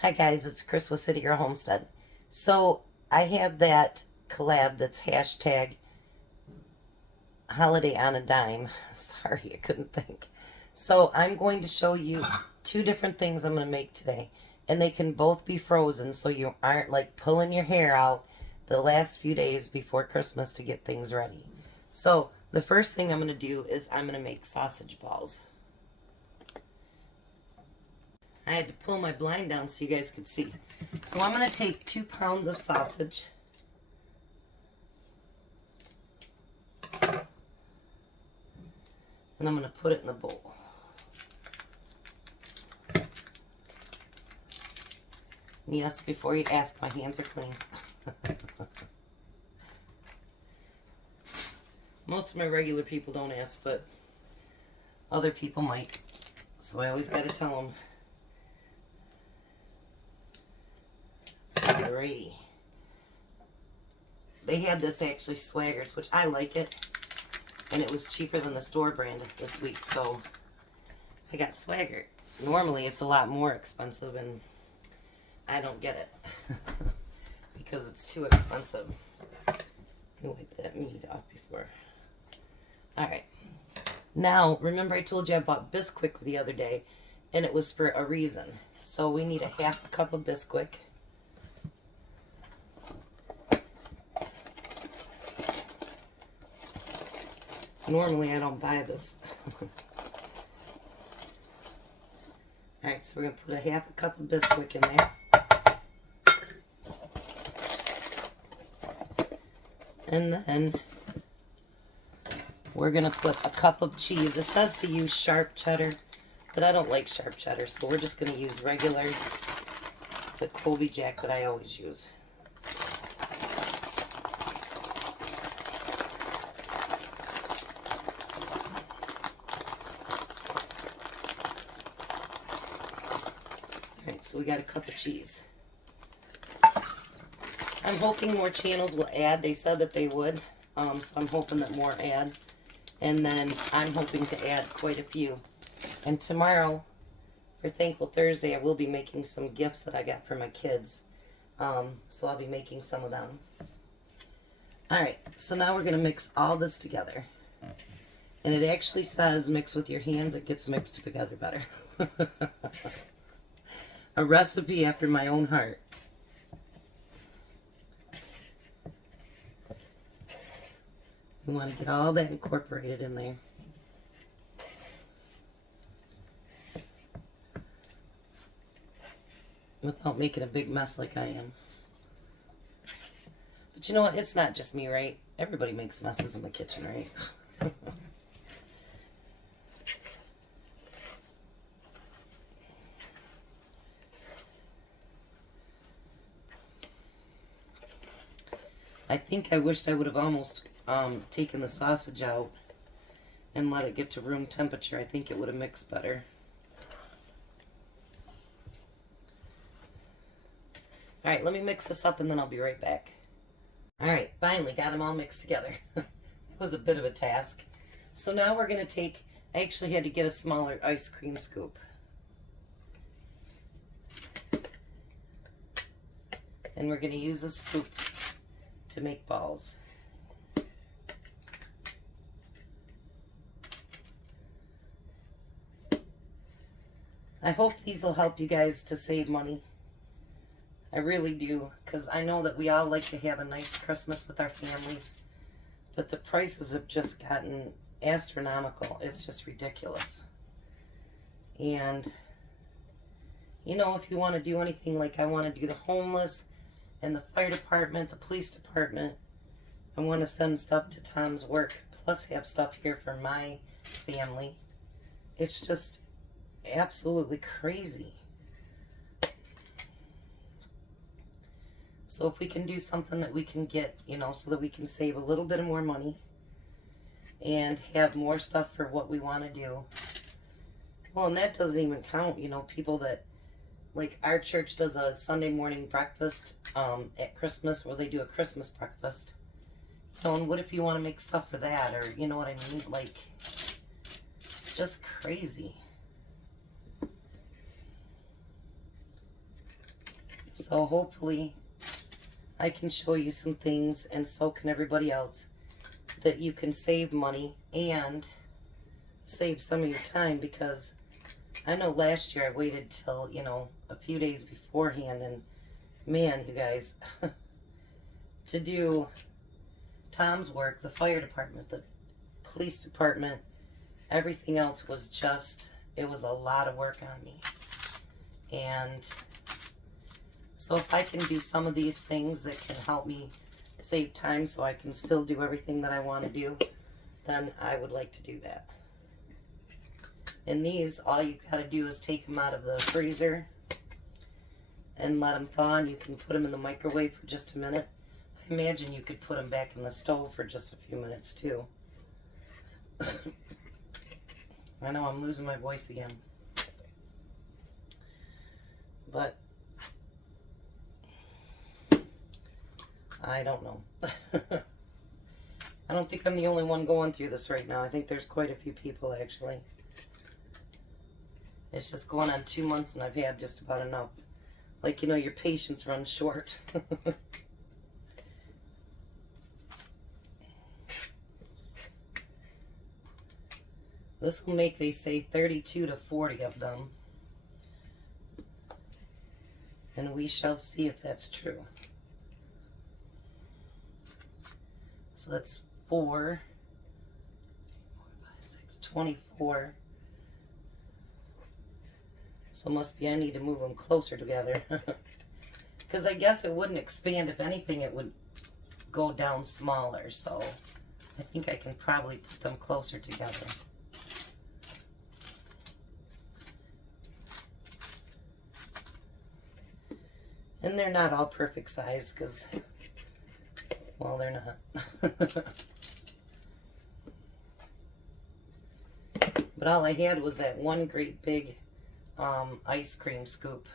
Hi guys, it's Chris with City Girl Homestead. So I have that collab that's hashtag holiday on a dime. Sorry, I couldn't think. So I'm going to show you two different things I'm going to make today. And they can both be frozen so you aren't like pulling your hair out the last few days before Christmas to get things ready. So the first thing I'm going to do is I'm going to make sausage balls. I had to pull my blind down so you guys could see. So I'm going to take 2 pounds of sausage. And I'm going to put it in the bowl. And yes, before you ask, my hands are clean. Most of my regular people don't ask, but other people might. So I always got to tell them. Alrighty. They had this actually Swaggers, which I like it. And it was cheaper than the store brand this week, so I got Swagger. Normally it's a lot more expensive and I don't get it because it's too expensive. Let me wipe that meat off before. Alright. Now, remember I told you I bought Bisquick the other day and it was for a reason. So we need a 1/2 cup of Bisquick. Normally I don't buy this. Alright, so we're going to put a 1/2 cup of Bisquick in there. And then we're going to put a cup of cheese. It says to use sharp cheddar, but I don't like sharp cheddar, so we're just going to use regular, the Colby Jack that I always use. Alright, so we got a cup of cheese. I'm hoping more channels will add. They said that they would, so I'm hoping that more add. And then I'm hoping to add quite a few. And tomorrow, for Thankful Thursday, I will be making some gifts that I got for my kids. So I'll be making some of them. Alright, so now we're going to mix all this together. And it actually says mix with your hands. It gets mixed together better. A recipe after my own heart. We want to get all that incorporated in there. Without making a big mess like I am. But you know what? It's not just me, right? Everybody makes messes in the kitchen, right? I think I wished I would have almost taken the sausage out and let it get to room temperature. I think it would have mixed better. Alright, let me mix this up and then I'll be right back. Alright, finally got them all mixed together. It was a bit of a task. So now we're going to take, I actually had to get a smaller ice cream scoop. And we're going to use a scoop to make balls. I hope these will help you guys to save money. I really do, because I know that we all like to have a nice Christmas with our families, but the prices have just gotten astronomical. It's just ridiculous. And you know, if you want to do anything like I want to do the homeless and the fire department, the police department, I want to send stuff to Tom's work, plus have stuff here for my family. It's just absolutely crazy. So if we can do something that we can get, you know, so that we can save a little bit of more money and have more stuff for what we want to do. Well, and that doesn't even count, you know, people that, like our church does a Sunday morning breakfast at Christmas, where they do a Christmas breakfast. You know, and what if you want to make stuff for that, or you know what I mean? Like, just crazy. So hopefully I can show you some things, and so can everybody else, that you can save money and save some of your time, because I know last year I waited till, you know, a few days beforehand, and man, you guys, to do Tom's work, the fire department, the police department, everything else was just, it was a lot of work on me. And so if I can do some of these things that can help me save time so I can still do everything that I want to do, then I would like to do that. And these, all you got to do is take them out of the freezer and let them thaw, and you can put them in the microwave for just a minute. I imagine you could put them back in the stove for just a few minutes too. I know I'm losing my voice again. But I don't know. I don't think I'm the only one going through this right now. I think there's quite a few people actually. It's just going on 2 months and I've had just about enough. Like, you know, your patience runs short. This will make, they say, 32 to 40 of them. And we shall see if that's true. So that's 4, 5, 6, 24. So must be I need to move them closer together. Because I guess it wouldn't expand. If anything, it would go down smaller. So I think I can probably put them closer together. And they're not all perfect size because, well, they're not. But all I had was that one great big ice cream scoop.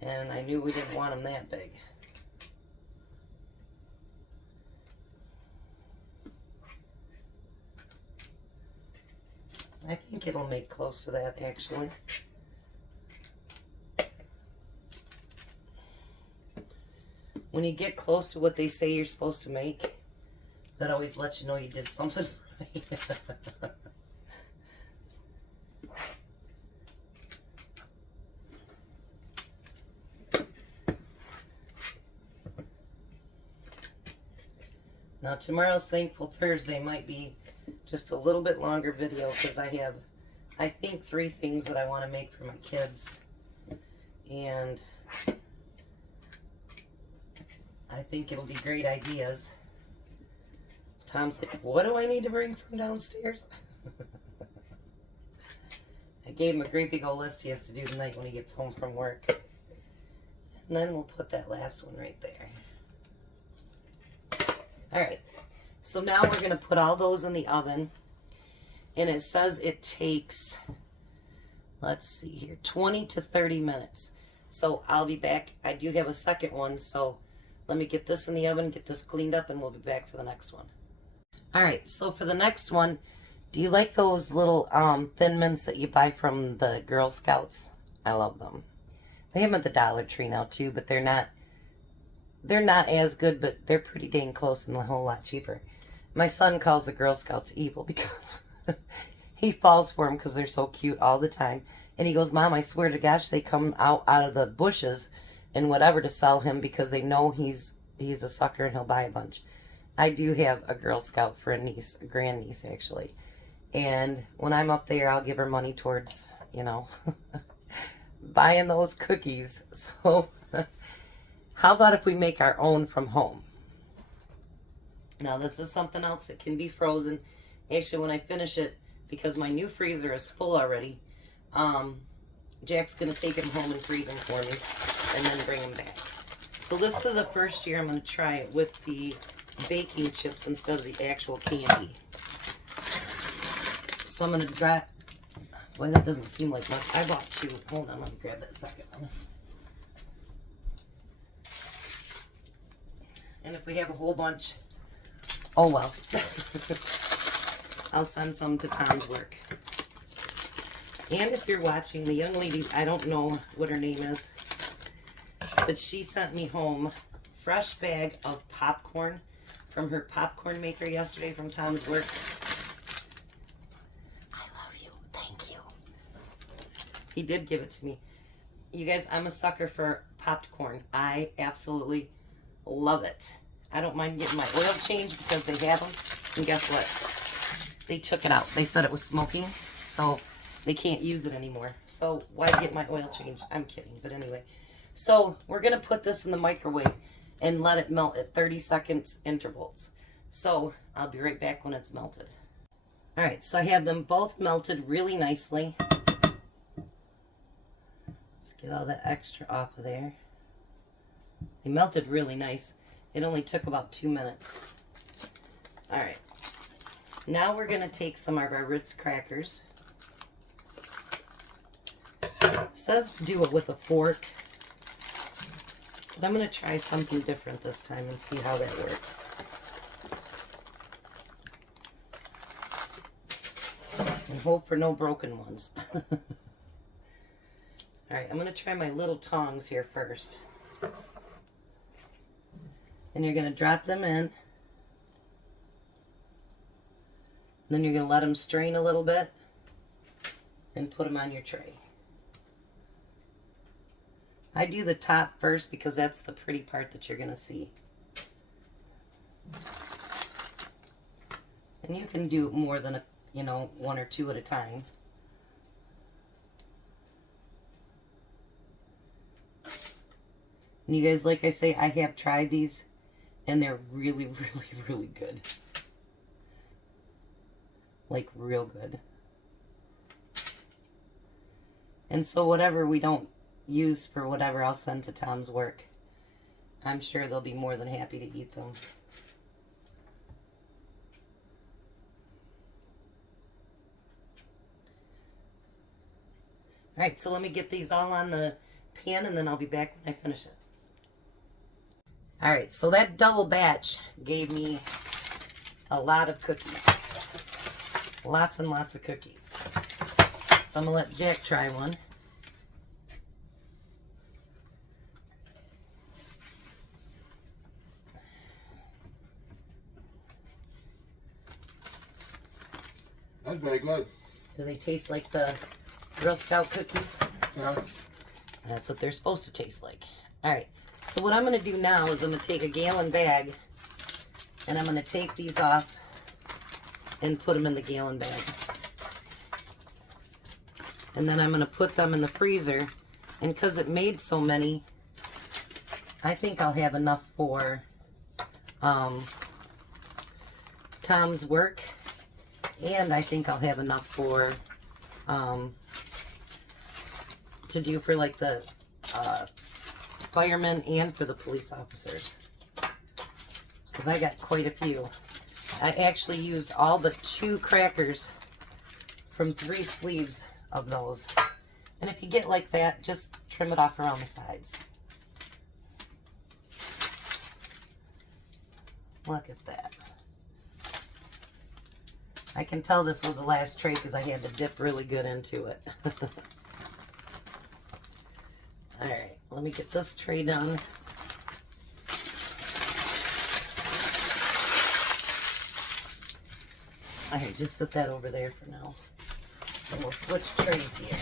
And I knew we didn't want them that big. I think it'll make close to that, actually. When you get close to what they say you're supposed to make, that always lets you know you did something right. Now tomorrow's Thankful Thursday might be just a little bit longer video because I have, I think, 3 things that I want to make for my kids. And I think it'll be great ideas. Tom's like, what do I need to bring from downstairs? I gave him a great big old list he has to do tonight when he gets home from work. And then we'll put that last one right there. Alright, so now we're going to put all those in the oven. And it says it takes, let's see here, 20 to 30 minutes. So I'll be back. I do have a second one, so let me get this in the oven, get this cleaned up, and we'll be back for the next one. Alright, so for the next one, do you like those little Thin Mints that you buy from the Girl Scouts? I love them. They have them at the Dollar Tree now too, but they're not as good, but they're pretty dang close and a whole lot cheaper. My son calls the Girl Scouts evil because he falls for them because they're so cute all the time. And he goes, Mom, I swear to gosh, they come out of the bushes and whatever to sell him because they know he's a sucker and he'll buy a bunch. I do have a Girl Scout for a niece, a grandniece actually. And when I'm up there, I'll give her money towards, you know, buying those cookies. So how about if we make our own from home? Now this is something else that can be frozen. Actually, when I finish it, because my new freezer is full already, Jack's going to take them home and freeze them for me and then bring them back. So this is the first year I'm going to try it with the baking chips instead of the actual candy. So I'm going to try, boy, that doesn't seem like much. I bought 2. Hold on, let me grab that second one. And if we have a whole bunch, oh well. I'll send some to Tom's work. And if you're watching, the young lady, I don't know what her name is. But she sent me home fresh bag of popcorn from her popcorn maker yesterday from Tom's work. I love you. Thank you. He did give it to me. You guys, I'm a sucker for popped corn. I absolutely love it. I don't mind getting my oil changed because they have them. And guess what? They took it out. They said it was smoking, so they can't use it anymore. So why get my oil changed? I'm kidding, but anyway. So we're going to put this in the microwave and let it melt at 30 seconds intervals. So I'll be right back when it's melted. All right, so I have them both melted really nicely. Let's get all that extra off of there. They melted really nice. It only took about 2 minutes. All right. Now we're going to take some of our Ritz crackers. It says to do it with a fork. But I'm going to try something different this time and see how that works. And hope for no broken ones. Alright, I'm going to try my little tongs here first. And you're going to drop them in. Then you're going to let them strain a little bit. And put them on your tray. I do the top first because that's the pretty part that you're going to see. And you can do more than, one or two at a time. And you guys, like I say, I have tried these, and they're really, really, really good. Like, real good. And so whatever we don't use for whatever I'll send to Tom's work, I'm sure they'll be more than happy to eat them. Alright, so let me get these all on the pan, and then I'll be back when I finish it. Alright, so that double batch gave me a lot of cookies. Lots and lots of cookies. So I'm going to let Jack try one. That's very good. Do they taste like the Girl Scout cookies? Yeah. That's what they're supposed to taste like. Alright, so what I'm going to do now is I'm going to take a gallon bag, and I'm going to take these off and put them in the gallon bag. And then I'm going to put them in the freezer, and because it made so many, I think I'll have enough for Tom's work, and I think I'll have enough for to do for like the firemen and for the police officers, because I got quite a few. I actually used all but 2 crackers from 3 sleeves of those. And if you get like that, just trim it off around the sides. Look at that. I can tell this was the last tray because I had to dip really good into it. Alright, let me get this tray done. Alright, just set that over there for now. And we'll switch trays here.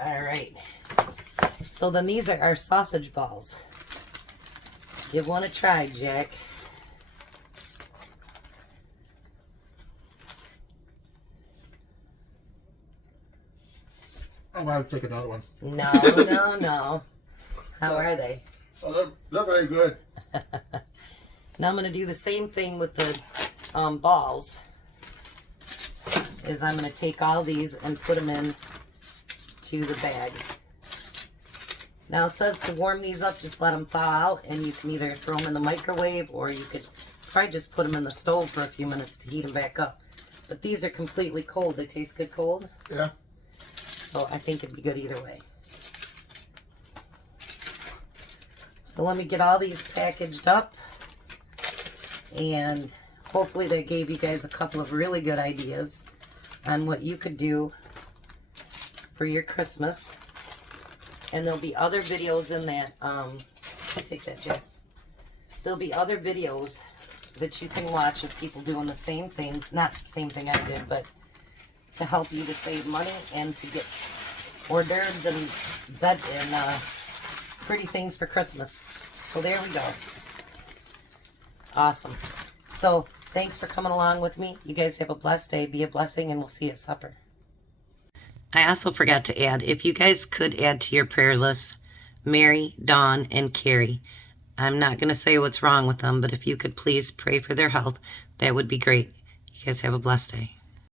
Alright. So then these are our sausage balls. Give one a try, Jack. I'm going to take another one. No. How are they? Oh, they're very good. Now I'm going to do the same thing with the balls. I'm going to take all these and put them in to the bag. Now it says to warm these up, just let them thaw out, and you can either throw them in the microwave, or you could probably just put them in the stove for a few minutes to heat them back up. But these are completely cold. They taste good cold. Yeah. So I think it'd be good either way. So let me get all these packaged up, and hopefully that gave you guys a couple of really good ideas on what you could do for your Christmas. And there'll be other videos in that. Take that, Jack. There'll be other videos that you can watch of people doing the same things. Not the same thing I did, but to help you to save money and to get hors d'oeuvres and bed and pretty things for Christmas. So there we go. Awesome. So thanks for coming along with me. You guys have a blessed day. Be a blessing, and we'll see you at supper. I also forgot to add, if you guys could add to your prayer list Mary, Dawn, and Carrie. I'm not going to say what's wrong with them, but if you could please pray for their health, that would be great. You guys have a blessed day.